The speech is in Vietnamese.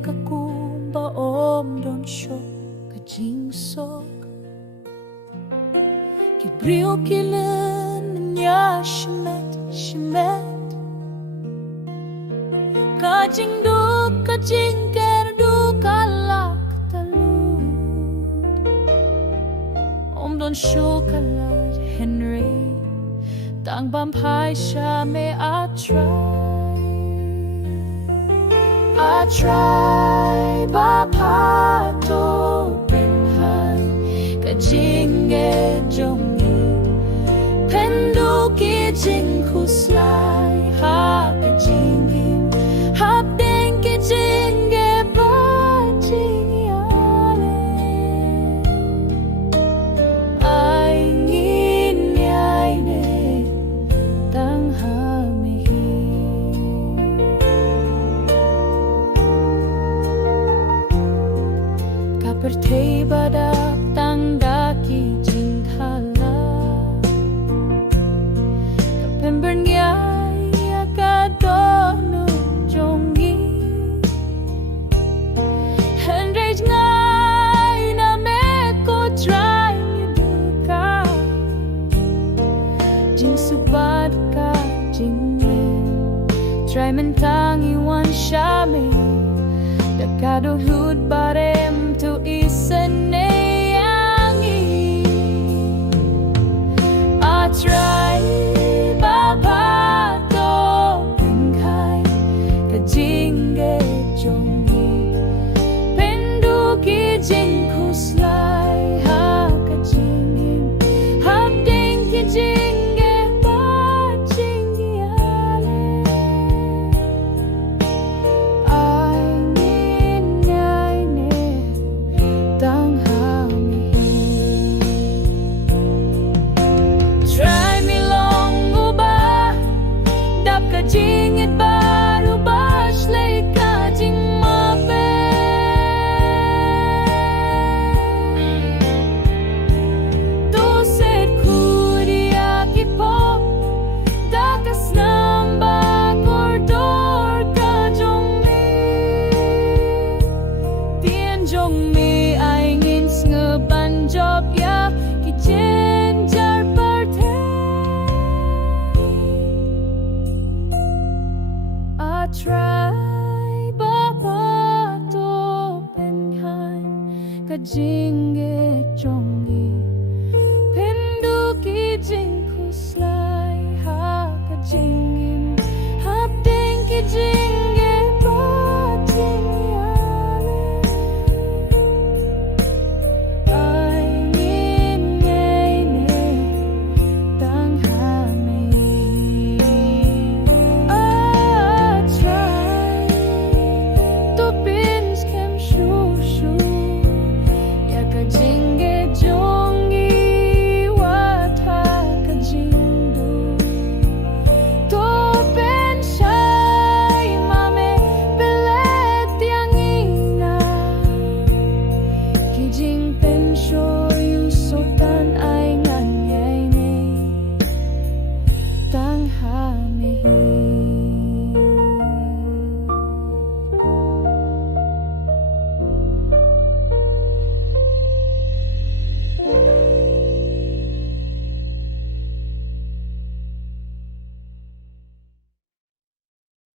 ka kumba om don shok ka jingsuk Kibriyo kilen nya shimet Ka jingduh ka jingkyrduh kalak talud Om don shok ailad Henry Tang phai siya me I try babha to Pynkhain ka Jingngeit Jong Ngi pendu ki jingkuslai ha ka jingim hap den ki jingeh ba ialeh ai ngin nyai ne tang ha me pyrthei badak tangga ki jingthala Pynkhaiñ ka dohnud jongi Henry ngài na me U Trai ka jingsuk bad ka jingim try mentang iwan shami dohnud barem tu isane yangi I try babha to Pynkhain ka Jingngeit Jong Ngi pendu ki jingkuslai ha ka jingim hap den ki jingeh ba ialeh ai ngin nyai ne tang ha me Try me long uba dap ka jingit baru baslay ka jingmap to set kuria ki pop dakas namba kordor ka jong mi tien jong mi ai ngin ngeban job ya ki jar pyrthei I try babha to Pynkhain ka Jingngeit Jong